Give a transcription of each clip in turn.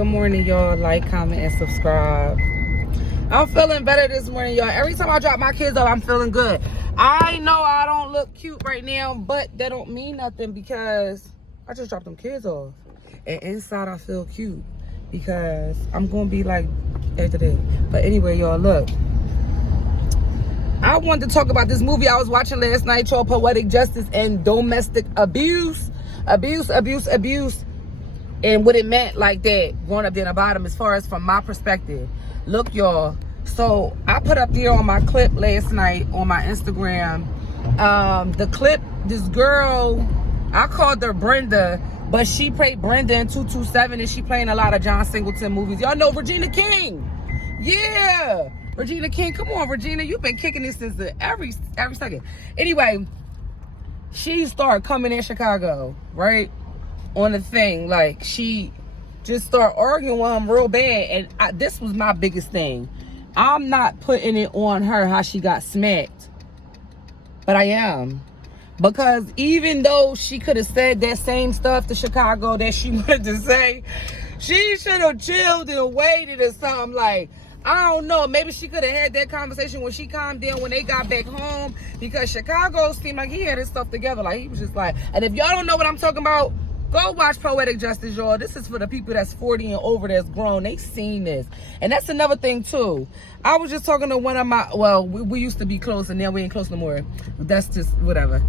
Good morning, y'all. Like, comment, and subscribe. I'm feeling better this morning, y'all. Every time I drop my kids off, I'm feeling good. I know I don't look cute right now, but that don't mean nothing because I just dropped them kids off. And inside, I feel cute because I'm going to be like after that. But anyway, y'all, look. I wanted to talk about this movie I was watching last night, y'all. Poetic Justice and Domestic Abuse. Abuse. And what it meant like that, growing up there in the bottom, as far as from my perspective. Look, y'all. So I put up there on my clip last night on my Instagram. The clip, this girl, I called her Brenda, but she played Brenda in 227, and she playing a lot of John Singleton movies. Y'all know Regina King. Yeah. Regina King. Come on, Regina. You've been kicking this since every second. Anyway, she started coming in Chicago, right? On the thing, like, she just started arguing with him real bad, and this was my biggest thing. I'm not putting it on her how she got smacked, but I am, because even though she could have said that same stuff to Chicago that she wanted to say, she should have chilled and waited or something. Like, I don't know, maybe she could have had that conversation when she calmed down when they got back home, because Chicago seemed like he had his stuff together. Like, he was just like, and if y'all don't know what I'm talking about, go watch Poetic Justice, y'all. This is for the people that's 40 and over, that's grown. They seen this. And that's another thing, too. I was just talking to one of my, well, we used to be close, and now we ain't close no more. That's just whatever.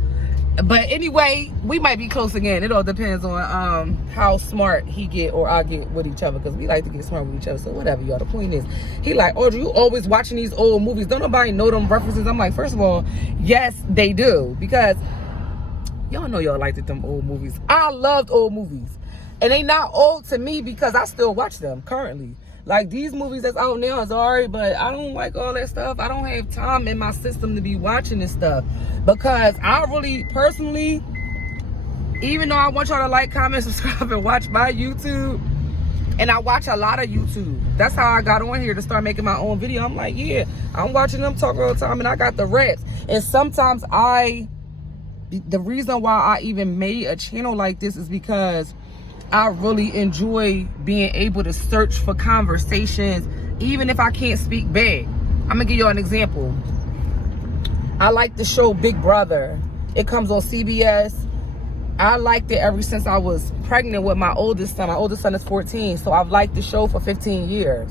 But anyway, we might be close again. It all depends on how smart he get or I get with each other, because we like to get smart with each other. So whatever, y'all. The point is, he like, Audrey, you always watching these old movies. Don't nobody know them references? I'm like, first of all, yes, they do. Because y'all know y'all liked them old movies. I loved old movies. And they not old to me because I still watch them currently. Like, these movies that's out now is alright, but I don't like all that stuff. I don't have time in my system to be watching this stuff. Because I really, personally, even though I want y'all to like, comment, subscribe, and watch my YouTube, and I watch a lot of YouTube. That's how I got on here to start making my own video. I'm like, yeah, I'm watching them talk all the time, and I got the reps. And sometimes the reason why I even made a channel like this is because I really enjoy being able to search for conversations, even if I can't speak back. I'm gonna give you an example. I like the show Big Brother. It comes on CBS. I liked it ever since I was pregnant with my oldest son. My oldest son is 14, so I've liked the show for 15 years,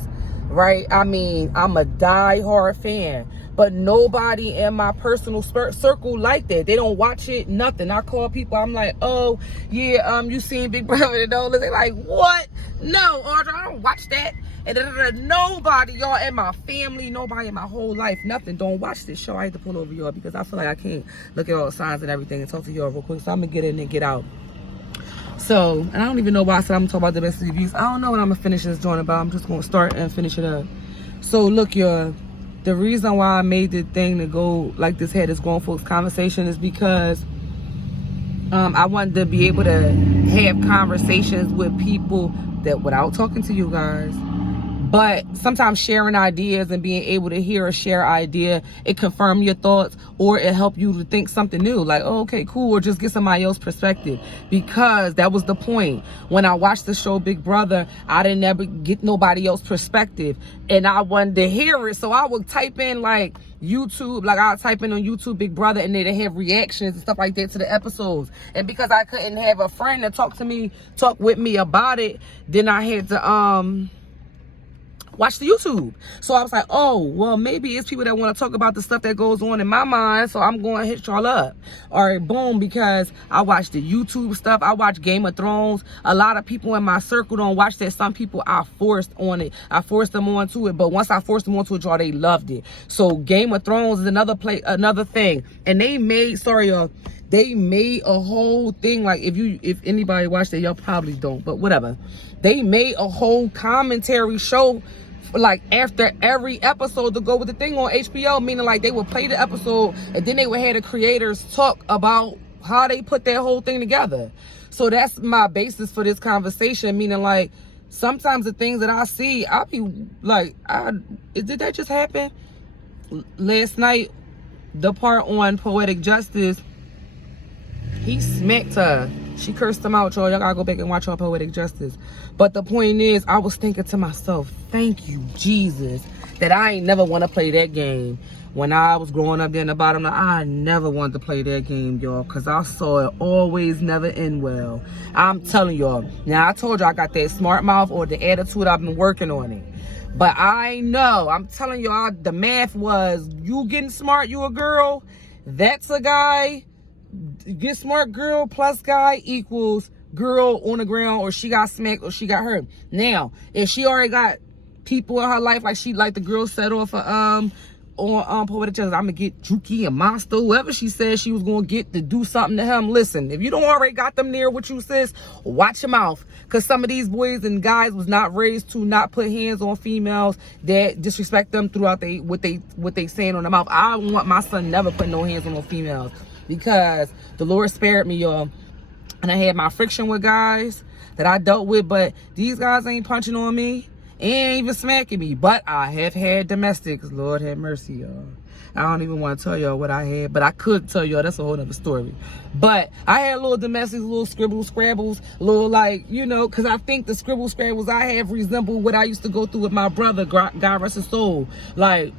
right? I mean, I'm a die-hard fan. But nobody in my personal circle like that. They don't watch it, nothing. I call people, I'm like, oh, yeah, you seen Big Brother and all this? They're like, what? No, Audrey, I don't watch that. And nobody, y'all, in my family, nobody in my whole life, nothing, don't watch this show. I had to pull over y'all because I feel like I can't look at all the signs and everything and talk to y'all real quick. So I'm going to get in and get out. So, and I don't even know why I said I'm going to talk about domestic abuse. I don't know what I'm going to finish this joint about. I'm just going to start and finish it up. So, look, y'all. The reason why I made the thing to go like this, had this grown folks conversation, is because I wanted to be able to have conversations with people that, without talking to you guys, but sometimes sharing ideas and being able to hear or share idea, it confirm your thoughts, or it help you to think something new, like, oh, okay, cool, or just get somebody else's perspective. Because that was the point. When I watched the show Big Brother, I didn't ever get nobody else's perspective, and I wanted to hear it. So I would type in like YouTube, like I'll type in on YouTube Big Brother, and they have reactions and stuff like that to the episodes. And because I couldn't have a friend to talk with me about it, then I had to watch the YouTube. So I was like, oh, well, maybe it's people that want to talk about the stuff that goes on in my mind, so I'm going to hit y'all up. All right, boom, because I watch the YouTube stuff. I watch Game of Thrones. A lot of people in my circle don't watch that. Some people I forced on it. I forced them onto it, but once I forced them onto it, y'all, they loved it. So Game of Thrones is another thing. And they made, sorry, y'all, they made a whole thing, like, if anybody watched it, y'all probably don't, but whatever. They made a whole commentary show, like, after every episode to go with the thing on HBO, meaning like they would play the episode and then they would have the creators talk about how they put that whole thing together. So that's my basis for this conversation, meaning like sometimes the things that I see, I'll be like, did that just happen? Last night, the part on Poetic Justice, he smacked her She cursed him out, y'all. Y'all gotta go back and watch our Poetic Justice. But the point is, I was thinking to myself, thank you, Jesus, that I ain't never want to play that game. When I was growing up there in the bottom, I never wanted to play that game, y'all, because I saw it always never end well. I'm telling y'all. Now, I told you I got that smart mouth or the attitude. I've been working on it. But I know, I'm telling y'all, the math was, you getting smart, you a girl, that's a guy. Get smart girl plus guy equals girl on the ground, or she got smacked or she got hurt. Now, if she already got people in her life, like the girl set off on Poetic Justice, I'm gonna get Juki and Monster, whoever she said she was gonna get to do something to him. Listen, if you don't already got them near what you, sis, watch your mouth, because some of these boys and guys was not raised to not put hands on females that disrespect them throughout what they saying on the mouth. I want my son never put no hands on no females, because the Lord spared me, y'all, and I had my friction with guys that I dealt with, but these guys ain't punching on me. Ain't even smacking me, but I have had domestics. Lord have mercy, y'all. I don't even want to tell y'all what I had, but I could tell y'all. That's a whole other story. But I had little domestics, little scribbles, scrabbles, little, like, you know, because I think the scribble scrabbles I have resemble what I used to go through with my brother, God rest his soul. Like,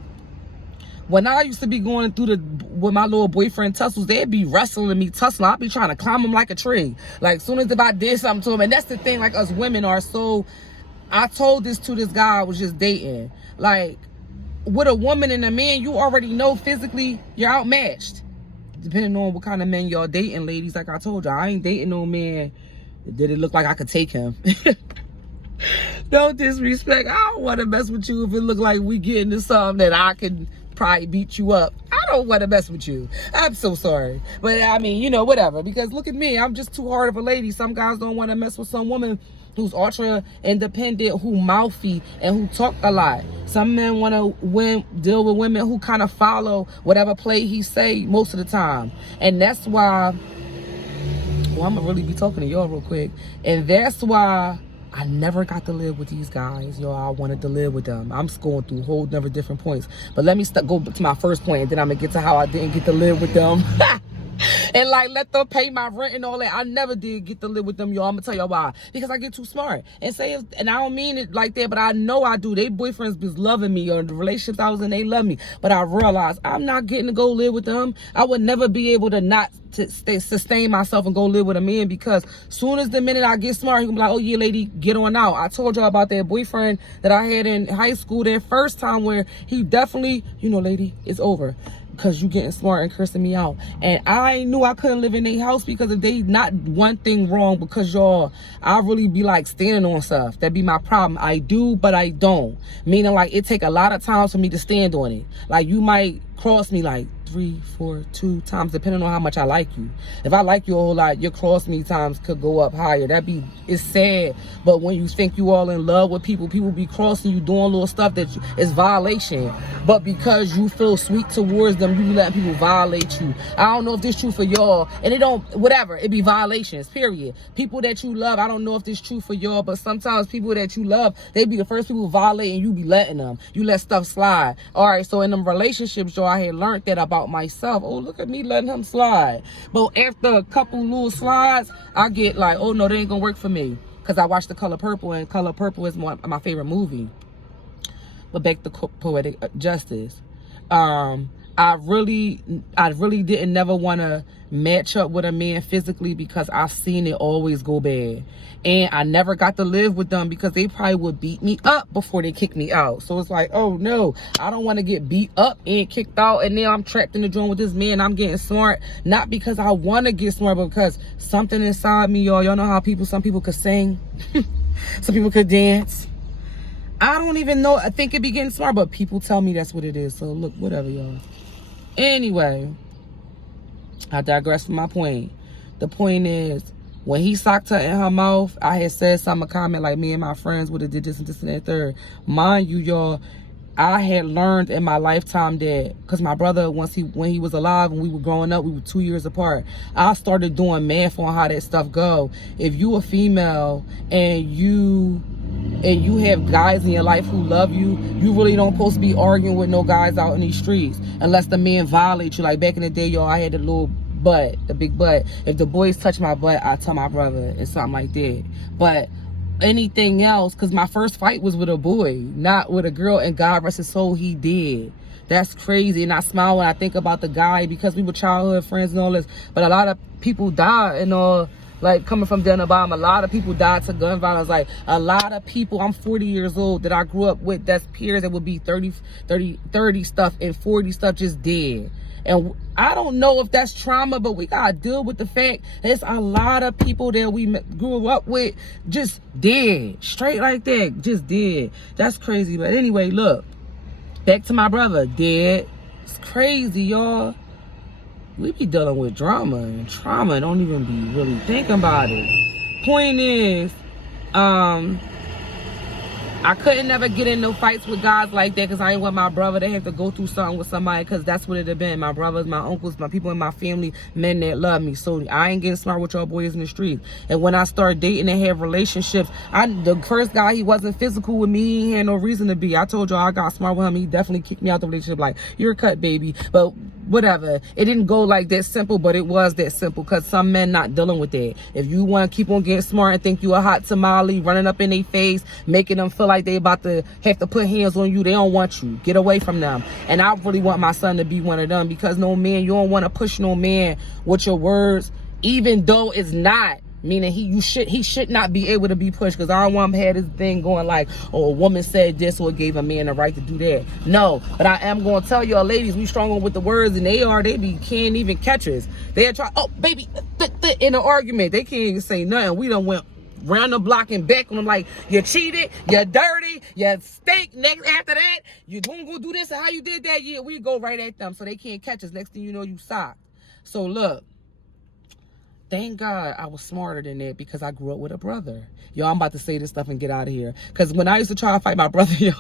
when I used to be going through with my little boyfriend tussles, they'd be wrestling me, tussling. I'd be trying to climb them like a tree. Like, soon as if I did something to him, and that's the thing, like, us women are so... I told this to this guy I was just dating. Like, with a woman and a man, you already know physically you're outmatched. Depending on what kind of men y'all dating, ladies. Like I told you, I ain't dating no man that it look like I could take him. Don't disrespect. I don't want to mess with you if it look like we get into something that I can probably beat you up. I don't want to mess with you. I'm so sorry. But I mean, you know, whatever. Because look at me. I'm just too hard of a lady. Some guys don't want to mess with some woman who's ultra independent, who mouthy, and who talk a lot. Some men want to deal with women who kind of follow whatever play he say most of the time. And that's why, well, I'm going to really be talking to y'all real quick. And that's why I never got to live with these guys, y'all. I wanted to live with them. I'm going through whole never different points. But let me go to my first point, and then I'm going to get to how I didn't get to live with them. And like, let them pay my rent and all that. I never did get to live with them, y'all. I'm gonna tell y'all why. Because I get too smart. And I don't mean it like that, but I know I do. They boyfriends be loving me, or the relationships I was in, they love me. But I realized I'm not getting to go live with them. I would never be able to sustain myself and go live with a man, because soon as the minute I get smart, he gonna be like, oh yeah, lady, get on out. I told y'all about that boyfriend that I had in high school, that first time, where he definitely, you know, lady, it's over, because you getting smart and cursing me out. And I knew I couldn't live in their house, because if they not one thing wrong, because y'all, I really be like standing on stuff. That be my problem. I do, but I don't. Meaning, like, it take a lot of times for me to stand on it. Like, you might cross me like 3, 4, 2 times, depending on how much I like you. If I like you a whole lot, your cross me times could go up higher. It's sad. But when you think you all in love with people be crossing you, doing little stuff that is violation. But because you feel sweet towards them, you let people violate you. I don't know if this true for y'all, and it don't, whatever, it be violations, period. People that you love, I don't know if this true for y'all, but sometimes people that you love, they be the first people violating, you be letting them. You let stuff slide. All right, so in them relationships, y'all, I had learned that about myself. Oh, look at me letting him slide. But after a couple little slides, I get like, oh no, they ain't gonna work for me, because I watched The Color Purple, and Color Purple is my favorite movie. But back to Poetic Justice. I really didn't never want to match up with a man physically, because I've seen it always go bad. And I never got to live with them, because they probably would beat me up before they kick me out. So it's like, oh no, I don't want to get beat up and kicked out, and now I'm trapped in the joint with this man. I'm getting smart, not because I want to get smart, but because something inside me, y'all know how some people could sing, some people could dance. I don't even know. I think it be getting smart, but people tell me that's what it is. So look, whatever, y'all. Anyway, I digress from my point. The point is, when he socked her in her mouth, I had said something, a comment like, me and my friends would have did this and this and that third. Mind you, y'all, I had learned in my lifetime that, because my brother, when he was alive, when we were growing up, we were 2 years apart. I started doing math on how that stuff go. If you a female and you have guys in your life who love you, you really don't supposed to be arguing with no guys out in these streets unless the men violate you. Like back in the day, y'all, I had a little butt, the big butt. If the boys touch my butt, I tell my brother and something like that. But anything else, because my first fight was with a boy, not with a girl, and God rest his soul, he did. That's crazy. And I smile when I think about the guy, because we were childhood friends and all this, but a lot of people died and all. Like, coming from down the bottom, a lot of people died to gun violence. Like, a lot of people, I'm 40 years old, that I grew up with, that's peers that would be 30 stuff and 40 stuff just dead. And I don't know if that's trauma, but we gotta deal with the fact there's a lot of people that we grew up with just dead. Straight like that, just dead. That's crazy. But anyway, look, back to my brother, dead. It's crazy, y'all. We be dealing with drama and trauma and don't even be really thinking about it. Point is, I couldn't never get in no fights with guys like that, because I ain't want my brother to have to go through something with somebody, because that's what it have been. My brothers, my uncles, my people in my family, men that love me. So I ain't getting smart with y'all boys in the streets. And when I start dating and have relationships, the first guy, he wasn't physical with me. He had no reason to be. I told y'all I got smart with him. He definitely kicked me out the relationship like, you're cut, baby. But whatever. It didn't go like that simple, but it was that simple, because some men not dealing with that. If you want to keep on getting smart and think you a hot tamale, running up in their face, making them feel like they about to have to put hands on you, they don't want you. Get away from them. And I really want my son to be one of them, because no man, you don't want to push no man with your words, even though it's not. Meaning he should not be able to be pushed, because I don't want him to have this thing going like, oh, a woman said this, or gave a man the right to do that. No, but I am going to tell y'all ladies, we stronger with the words than they are. They can't even catch us. They'll try, oh, baby, in an argument. They can't even say nothing. We done went round the block and back on them like, you cheated, you're dirty, you stink. Next, after that, you gonna go do this, and how you did that? Yeah, we go right at them, so they can't catch us. Next thing you know, you socked. So look, thank God I was smarter than that, because I grew up with a brother. Y'all, I'm about to say this stuff and get out of here. Because when I used to try to fight my brother, yo,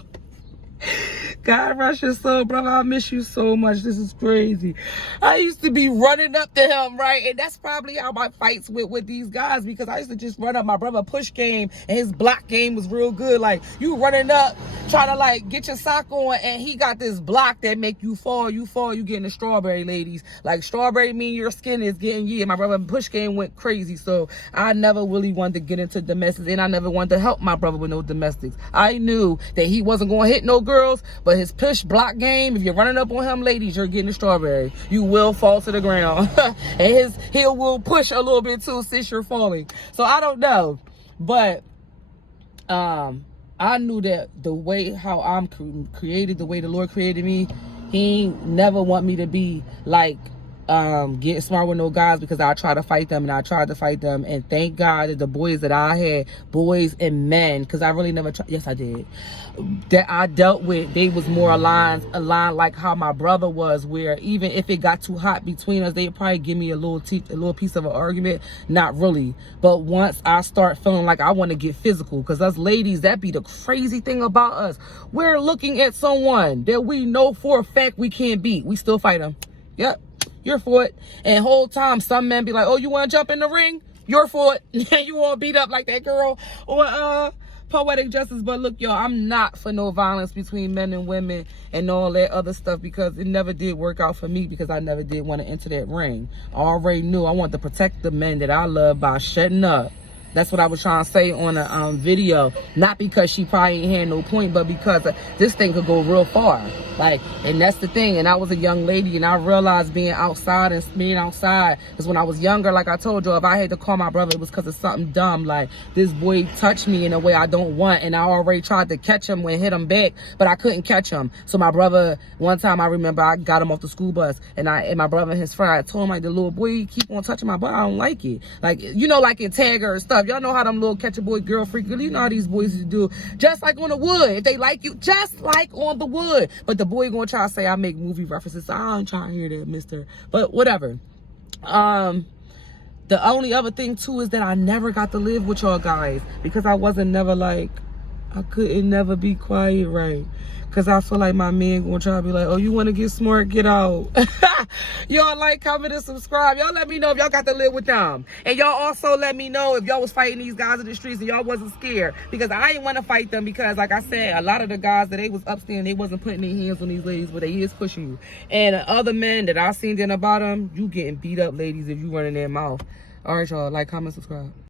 God rest your soul, brother, I miss you so much. This is crazy. I used to be running up to him, right? And that's probably how my fights with these guys, because I used to just run up. My brother push game, and his block game was real good. Like, you running up, trying to like get your sock on, and he got this block that make you fall. You fall, you getting a strawberry, ladies. Like, strawberry mean your skin is getting yeah. My brother push game went crazy. So I never really wanted to get into domestics, and I never wanted to help my brother with no domestics. I knew that he wasn't going to hit no girls, but his push block game, if you're running up on him, ladies, you're getting a strawberry. You will fall to the ground. And he will push a little bit too, since you're falling. So I don't know. But I knew that the way how I'm created, the way the Lord created me, he never want me to be like getting smart with no guys, because I tried to fight them, and I tried to fight them, and thank God that the boys that I had, boys and men, because I really never tried, yes I did, that I dealt with, they was more aligned like how my brother was, where even if it got too hot between us, they'd probably give me a little piece of an argument. Not really. But once I start feeling like I want to get physical, because us ladies, that be the crazy thing about us, we're looking at someone that we know for a fact we can't beat, we still fight them. Yep. You're for it. And whole time, some men be like, oh, you want to jump in the ring? You're for it. You want to beat up like that girl or poetic justice. But look, y'all, I'm not for no violence between men and women and all that other stuff, because it never did work out for me, because I never did want to enter that ring. I already knew I wanted to protect the men that I love by shutting up. That's what I was trying to say on a video. Not because she probably ain't had no point, but because this thing could go real far. Like, and that's the thing. And I was a young lady, and I realized being outside and being outside, because when I was younger, like I told you, if I had to call my brother, it was because of something dumb. Like, this boy touched me in a way I don't want, and I already tried to catch him and hit him back, but I couldn't catch him. So my brother, one time I remember I got him off the school bus, and my brother and his friend, I told him, like, the little boy, he keep on touching my butt, I don't like it. Like, you know, like in Tagger and stuff. Y'all know how them little catch a boy girl freak, you know how these boys do. Just like on the wood. If they like you, just like on the wood. But the boy gonna try to say I make movie references. So I ain't trying to hear that, mister. But whatever. The only other thing too is that I never got to live with y'all guys, because I wasn't never like I couldn't never be quiet right. Because I feel like my man gonna try to be like, oh, you want to get smart? Get out. Y'all like, comment, and subscribe. Y'all let me know if y'all got to live with them. And y'all also let me know if y'all was fighting these guys in the streets and y'all wasn't scared. Because I didn't want to fight them because, like I said, a lot of the guys that they was upstairs, they wasn't putting their hands on these ladies, but they is pushing you. And the other men that I seen in the bottom, you getting beat up, ladies, if you running their mouth. All right, y'all. Like, comment, subscribe.